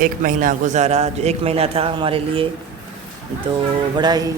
एक महीना गुजारा, जो एक महीना था हमारे लिए तो बड़ा ही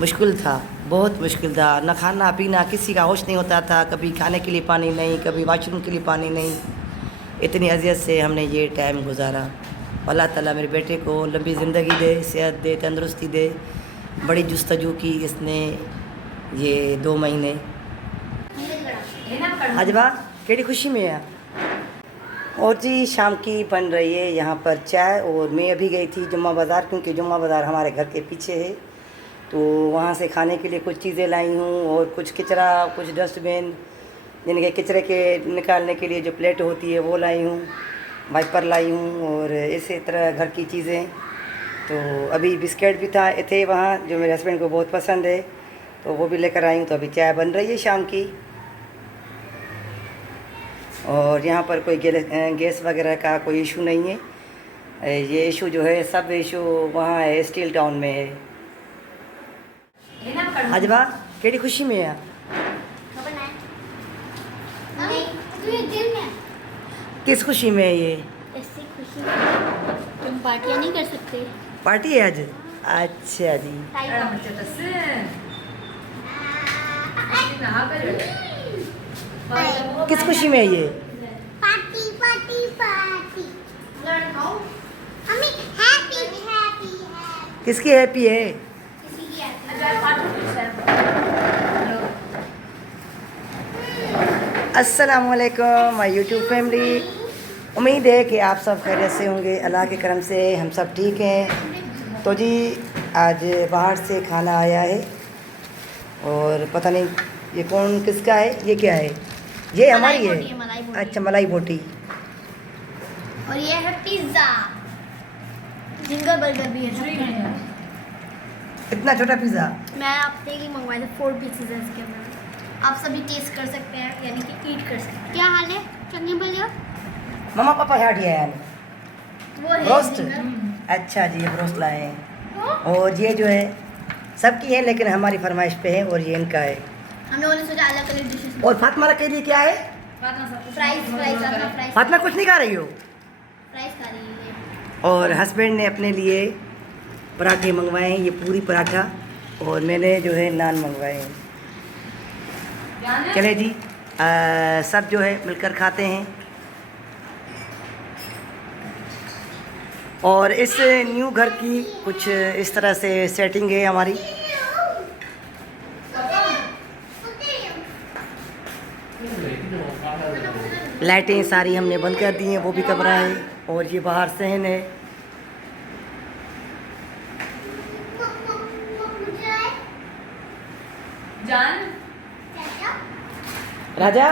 मुश्किल था, बहुत मुश्किल था। ना खाना पीना, किसी का होश नहीं होता था, कभी खाने के लिए पानी नहीं, कभी वॉशरूम के लिए पानी नहीं। इतनी अज़ियत से हमने ये टाइम गुजारा। अल्लाह ताला मेरे बेटे को लंबी ज़िंदगी दे, सेहत दे, तंदुरुस्ती दे। बड़ी जुस्तजू की इसने ये 2 महीने। हजवा केड़ी खुशी में है। और जी शाम की बन रही है यहाँ पर चाय। और मैं अभी गई थी जुम्मा बाज़ार, क्योंकि जुम्मा बाज़ार हमारे घर के पीछे है, तो वहाँ से खाने के लिए कुछ चीज़ें लाई हूँ और कुछ कचरा, कुछ डस्टबिन, जिनके कचरे के निकालने के लिए जो प्लेट होती है वो लाई हूँ, वाइपर लाई हूँ और इसी तरह घर की चीज़ें। तो अभी बिस्किट भी था थे वहाँ, जो मेरे हस्बैंड को बहुत पसंद है, तो वो भी लेकर आई हूँ। तो अभी चाय बन रही है शाम की। और यहाँ पर कोई गैस वगैरह का कोई इशू नहीं है। ये इशू जो है, सब इशू वहाँ है, स्टील टाउन में है। अजबा केड़ी खुशी में है। किस खुशी में है ये। ऐसी खुशी में तुम पार्टियां नहीं कर सकते। पार्टी है आज। अच्छा जी। किस खुशी में है ये। Party party party. हमें हैप्पी हैप्पी है। किसकी हैप्पी है। किसी की हैप्पी। अस्सलाम वालेकुम माय यूट्यूब फैमिली। उम्मीद है कि आप सब खैरियत से होंगे। अल्लाह के करम से हम सब ठीक हैं। तो जी आज बाहर से खाना आया है और पता नहीं ये कौन किसका है, ये क्या है। ये हमारी है। अच्छा, मलाई बोटी। और ये है पिज्जा, जिंगर बर्गर भी है। इतना छोटा पिज़्ज़ा। मैं आपसे ही मंगवाया था, 4 पीसेस है इसके अंदर। आप सभी टेस्ट कर सकते हैं, यानी कि ईट कर सकते हैं। क्या हाल है चंगी भैया। मम्मा पापा क्या दिया है। वो है रोस्ट। जिंगर। अच्छा जी, ये रोस्ट लाए हैं। और ये जो है सबकी है, लेकिन हमारी फरमाइश पे है और ये इनका है। हम लोगों ने सोचा अलग अलग डिशेस। और फातिमा के लिए क्या है। फ्राइज फ्राइज अपना फ्राइज। फातिमा कुछ नहीं खा रही हो। फ्राइज खा रही है। और हस्बैंड ने अपने लिए पराठे मंगवाए हैं, ये पूरी पराठा, और मैंने जो है नान मंगवाए हैं। चले जी, सब जो है मिलकर खाते हैं। और इस न्यू घर की कुछ इस तरह से सेटिंग है हमारी। लाइटें सारी हमने बंद कर दी हैं, वो भी कमरा है। और ये बाहर सहन है। जान राजा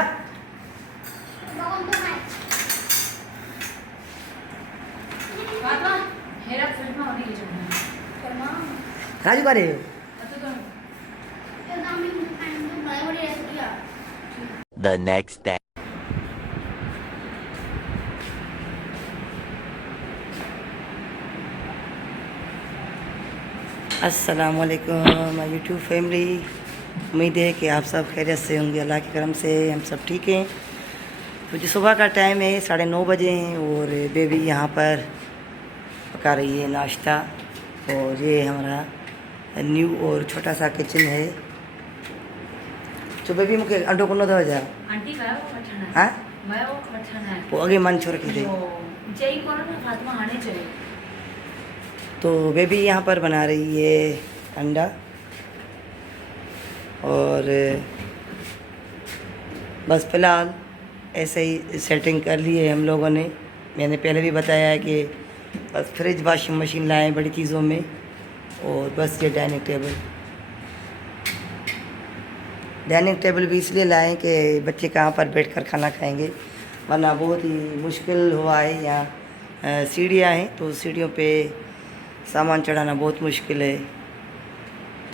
फातिमा हेरा फिल्म होने की जगह राजू का रहे हो। The next day. अस्सलाम वालेकुम माय यूट्यूब फैमिली। उम्मीद है कि आप सब खैरियत से होंगे। अल्लाह के करम से हम सब ठीक हैं। तो जो सुबह का टाइम है 9:30 बजे हैं और बेबी यहाँ पर पका रही है नाश्ता। और ये हमारा न्यू और छोटा सा किचन है। तो बेबी मुझे अंडो को न दो जा। आंटी मैं वो पठाना हाँ मैं वो पठाना है वो आगे मन छोड़ के दे। चाहिए कौन ना फातिमा आने चाहिए। तो बेबी यहाँ पर बना रही है अंडा। और बस फ़िलहाल ऐसे ही सेटिंग कर ली है हम लोगों ने। मैंने पहले भी बताया है कि बस फ्रिज, वॉशिंग मशीन लाएँ बड़ी चीज़ों में, और बस ये डाइनिंग टेबल भी इसलिए लाएँ कि बच्चे कहाँ पर बैठकर खाना खाएंगे, वरना बहुत ही मुश्किल हुआ है। यहाँ सीढ़ियाँ हैं, तो सीढ़ियों पे सामान चढ़ाना बहुत मुश्किल है।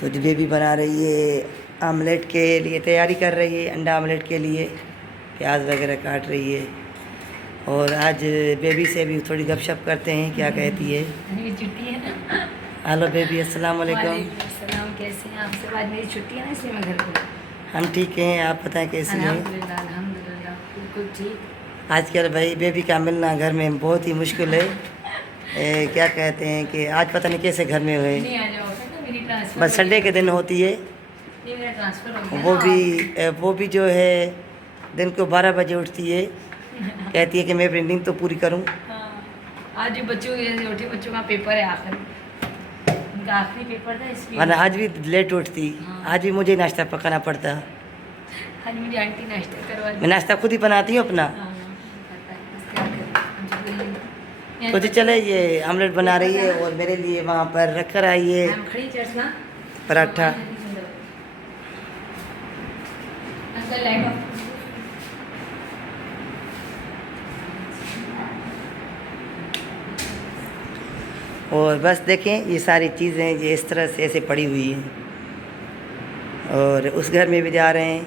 तो जो बेबी बना रही है आमलेट के लिए, तैयारी कर रही है अंडा आमलेट के लिए, प्याज वगैरह काट रही है। और आज बेबी से भी थोड़ी गपशप करते हैं, क्या कहती है। मेरी छुट्टी है ना। हेलो बेबी, अस्सलाम वालेकुम। वालेकुम, कैसे हैं आपसे। बाद मेरी छुट्टी है ना, इसलिए मैं घर पे। हम ठीक हैं, आप बताएं कैसी हैं। अल्हम्दुलिल्लाह बिल्कुल ठीक। आजकल भाई बेबी का मिलना घर में बहुत ही मुश्किल है। क्या कहते हैं कि आज पता नहीं कैसे घर में हुए, नहीं आ जाओ क्या मेरी ट्रांसफर बस संडे के दिन होती है। ये मेरा ट्रांसफर हो गया वो भी जो है दिन को 12 बजे उठती है, कहती है कि मैं अपनी नींद तो पूरी करूं। हाँ, आज जो बच्चों के छोटे बच्चों का पेपर है आखिर, उनका आखिरी पेपर था इसलिए। वरना आज भी लेट उठती, आज भी मुझे नाश्ता पकाना पड़ता। आज मेरी आंटी नाश्ता करवा दी। मैं नाश्ता खुद ही बनाती हूँ अपना। हाँ, पता है, बस क्या करें। तो चले ये आमलेट बना रही है और मेरे लिए वहाँ पर रख कर आई है हम खड़ी चर्चना पराठा। Uncle light off. और बस देखें ये सारी चीज़ें ये इस तरह से ऐसे पड़ी हुई हैं। और उस घर में भी जा रहे हैं,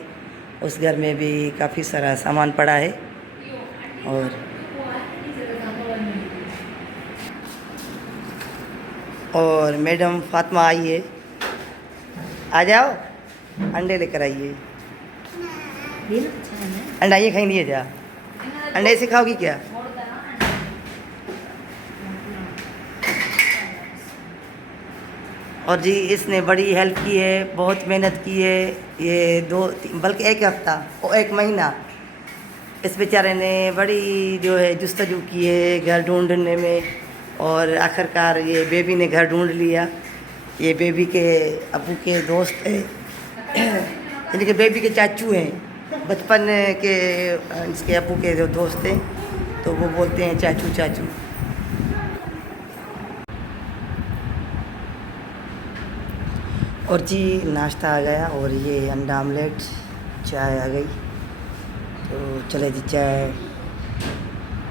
उस घर में भी काफ़ी सारा सामान पड़ा है। और मैडम फातिमा आई है, आ जाओ अंडे लेकर आइए। अंडा ये खाई नहीं है जा, अंडे से खाओगी क्या? और जी इसने बड़ी हेल्प की है, बहुत मेहनत की है, ये बल्कि एक हफ्ता और 1 महीना इस बेचारे ने बड़ी जो है जुस्तजू की है घर ढूंढने में। और आखिरकार ये बेबी ने घर ढूंढ लिया। ये बेबी के अबू के दोस्त हैं, यानी कि बेबी के चाचू हैं, बचपन के इसके अबू के जो दोस्त हैं, तो वो बोलते हैं चाचू चाचू। और जी नाश्ता आ गया और ये अंडा आमलेट, चाय आ गई। तो चले जी चाय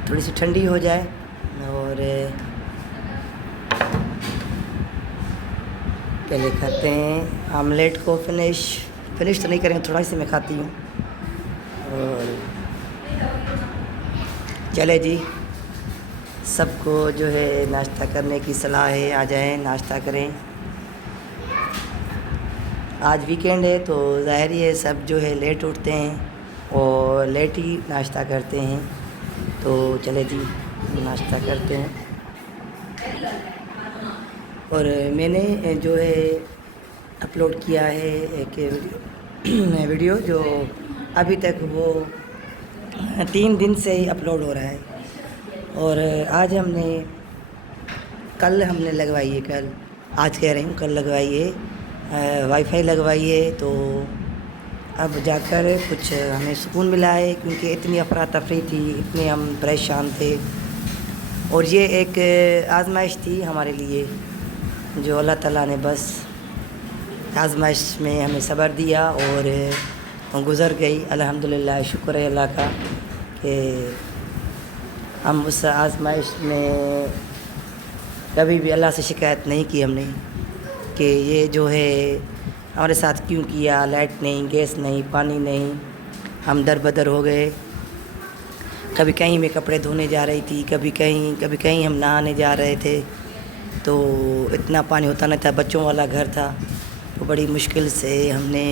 थोड़ी सी ठंडी हो जाए और पहले खाते हैं आमलेट को। फिनिश तो नहीं करेंगे, थोड़ा सी मैं खाती हूँ। और चले जी सबको जो है नाश्ता करने की सलाह है, आ जाएं नाश्ता करें। आज वीकेंड है तो ज़ाहिर है सब जो है लेट उठते हैं और लेट ही नाश्ता करते हैं। तो चले जी नाश्ता करते हैं। और मैंने जो है अपलोड किया है एक वीडियो जो अभी तक वो 3 दिन से ही अपलोड हो रहा है। और आज कल हमने लगवाई है, आज कह रही हूँ कल लगवाई है, वाईफाई लगवाई है। तो अब जाकर कुछ हमें सुकून मिला है, क्योंकि इतनी अफरा तफरी थी, इतने हम परेशान थे। और ये एक आजमाइश थी हमारे लिए, जो अल्लाह ताला ने बस आजमाइश में हमें सब्र दिया और गुज़र गई। अल्हम्दुलिल्लाह, शुक्र है अल्लाह का कि हम उस आजमाइश में कभी भी अल्लाह से शिकायत नहीं की हमने कि ये जो है हमारे साथ क्यों किया। लाइट नहीं, गैस नहीं, पानी नहीं, हम दर बदर हो गए। कभी कहीं मैं कपड़े धोने जा रही थी, कभी कहीं हम नहाने जा रहे थे, तो इतना पानी होता नहीं था, बच्चों वाला घर था। तो बड़ी मुश्किल से हमने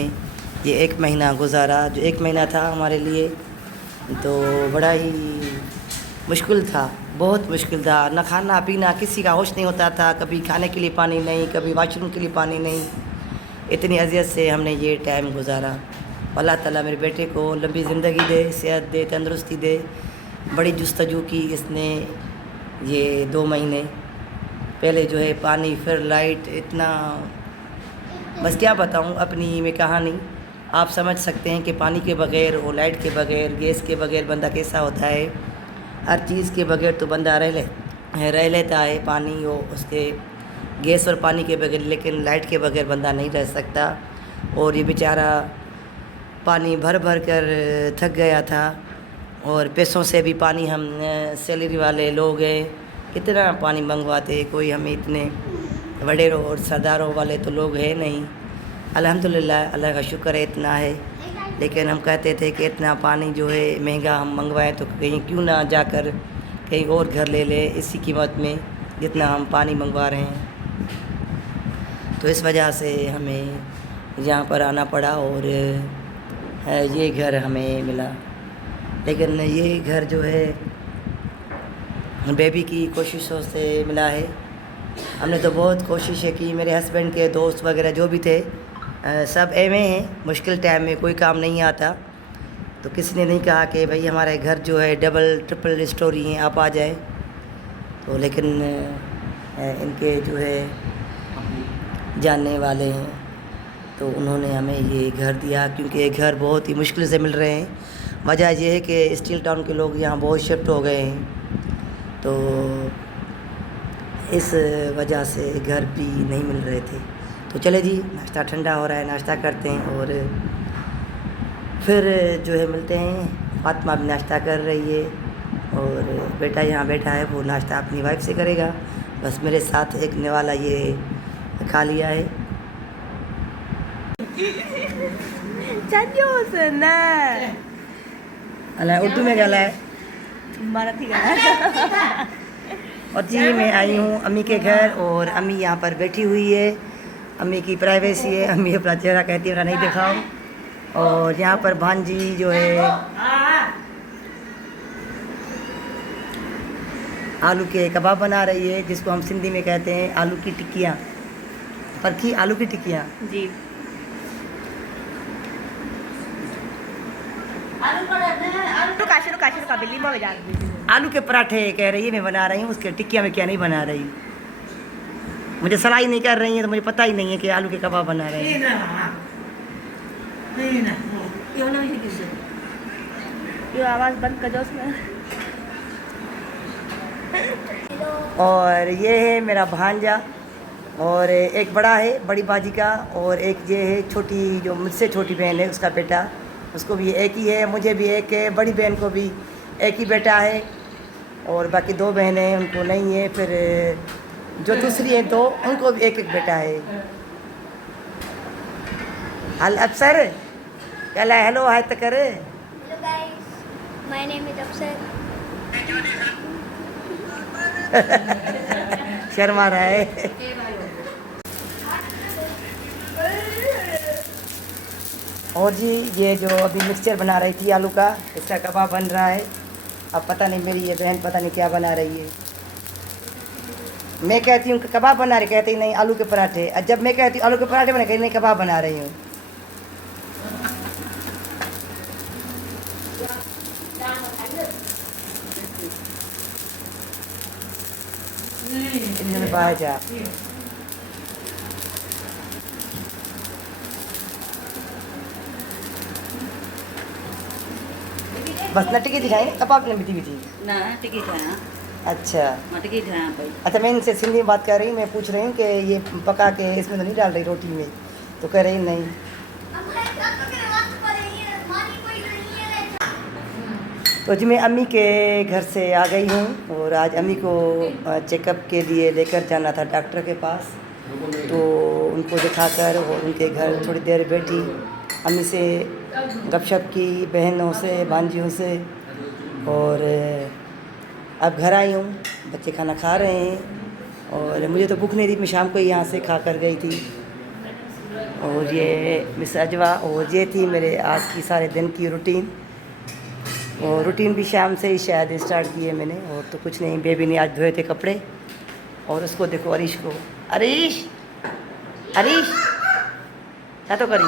ये 1 महीना गुजारा। जो 1 महीना था हमारे लिए तो बड़ा ही मुश्किल था, बहुत मुश्किल था। न खाना पीना, किसी का होश नहीं होता था, कभी खाने के लिए पानी नहीं, कभी वॉशरूम के लिए पानी नहीं। इतनी अज़ियत से हमने ये टाइम गुजारा। अल्लाह ताला मेरे बेटे को लंबी ज़िंदगी दे, सेहत दे, तंदुरुस्ती दे। बड़ी जुस्तजू की इसने ये 2 महीने, पहले जो है पानी, फिर लाइट, इतना बस क्या बताऊं अपनी मैं कहानी। आप समझ सकते हैं कि पानी के बग़ैर और लाइट के बग़ैर, गैस के बग़ैर बंदा कैसा होता है। हर चीज़ के बग़ैर तो बंदा रह लेता है, पानी और उसके गैस और पानी के बग़ैर, लेकिन लाइट के बग़ैर बंदा नहीं रह सकता। और ये बेचारा पानी भर भर कर थक गया था। और पैसों से भी पानी, हम सैलरी वाले लोग हैं, कितना पानी मंगवाते, कोई हमें इतने वडेरों और सरदारों वाले तो लोग हैं नहीं। अल्हम्दुलिल्लाह, अल्लाह का शुक्र है इतना है। लेकिन हम कहते थे कि इतना पानी जो है महंगा हम मंगवाएं तो कहीं क्यों ना जाकर कहीं और घर ले लें इसी कीमत में जितना हम पानी मंगवा रहे हैं। तो इस वजह से हमें यहाँ पर आना पड़ा और ये घर हमें मिला। लेकिन ये घर जो है बेबी की कोशिशों से मिला है। हमने तो बहुत कोशिशें की, मेरे हस्बैंड के दोस्त वगैरह जो भी थे सब एवं हैं, मुश्किल टाइम में कोई काम नहीं आता, तो किसी ने नहीं कहा कि भाई हमारे घर जो है डबल ट्रिपल स्टोरी हैं, आप आ जाए। तो लेकिन इनके जो है जानने वाले हैं, तो उन्होंने हमें ये घर दिया, क्योंकि ये घर बहुत ही मुश्किल से मिल रहे हैं। वजह ये है कि स्टील टाउन के लोग यहाँ बहुत शिफ्ट हो गए हैं, तो इस वजह से घर भी नहीं मिल रहे थे। तो चले जी, नाश्ता ठंडा हो रहा है, नाश्ता करते हैं और फिर जो है मिलते हैं। फातिमा भी नाश्ता कर रही है और बेटा यहाँ बैठा है, वो नाश्ता अपनी वाइफ से करेगा। बस मेरे साथ एक नेवाला ये खा लिया है। अला उर्दू में गला है, मराठी और जी मैं आई हूँ अम्मी के घर और अम्मी यहाँ पर बैठी हुई है। अम्मी की प्राइवेसी है, अम्मी अपना चेहरा कहती है नहीं दिखाओ। और यहाँ पर भांजी जो है आलू के कबाब बना रही है, जिसको हम सिंधी में कहते हैं आलू की टिक्कियाँ, परखी आलू की टिक्कियाँ जी। आलू के पराठे कह रही है मैं बना रही हूँ, उसके टिक्कियाँ में क्या नहीं बना रही। मुझे सलाह ही नहीं कर रही है, तो मुझे पता ही नहीं है कि आलू के कबाब बना रहे हैं। आवाज़ बंद कर दो उसमें। और ये है मेरा भांजा, और एक बड़ा है बड़ी बाजी का, और एक ये है छोटी जो मुझसे छोटी बहन है उसका बेटा, उसको भी एक ही है, मुझे भी एक है, बड़ी बहन को भी एक ही बेटा है, और बाकी दो बहनें हैं उनको नहीं है। फिर जो दूसरी है तो उनको भी एक एक बेटा है। अल अफसर कल हेलो हाय तो करे। Hello guys, my name is अफसर। शर्मा रहा है। और जी ये जो अभी मिक्सचर बना रही थी आलू का, इसका कबाब बन रहा है। अब पता नहीं मेरी ये बहन पता नहीं क्या बना रही है। मैं कहती हूँ कि कबाब बना रही, कहती नहीं आलू के पराठे। और जब मैं कहती हूँ आलू के पराठे बना, कहती नहीं कबाब बना रही हूँ। बाहर जा बस न टिकी दिखाएं, कबाब ने भी थी ना टिकी खाया। अच्छा टिकी खाया भाई। अच्छा, मैं इनसे सिंधी में बात कर रही हूँ, मैं पूछ रही हूँ कि ये पका के इसमें तो नहीं डाल रही रोटी में, तो कह रही नहीं। तो जी मैं अम्मी के घर से आ गई हूँ, और आज अम्मी को चेकअप के लिए लेकर जाना था डॉक्टर के पास, तो उनको दिखाकर और उनके घर थोड़ी देर बैठी, अम्मी से गपशप की, बहनों से भांजियों से, और अब घर आई हूँ। बच्चे खाना खा रहे हैं और मुझे तो भूख नहीं थी, मैं शाम को ही यहाँ से खा कर गई थी। और ये मिस अजवा, और ये थी मेरे आज की सारे दिन की रूटीन, और रूटीन भी शाम से ही शायद स्टार्ट की है मैंने। और तो कुछ नहीं, बेबी ने आज धोए थे कपड़े, और उसको देखो अरीश को, अरीश अरीश क्या तो करी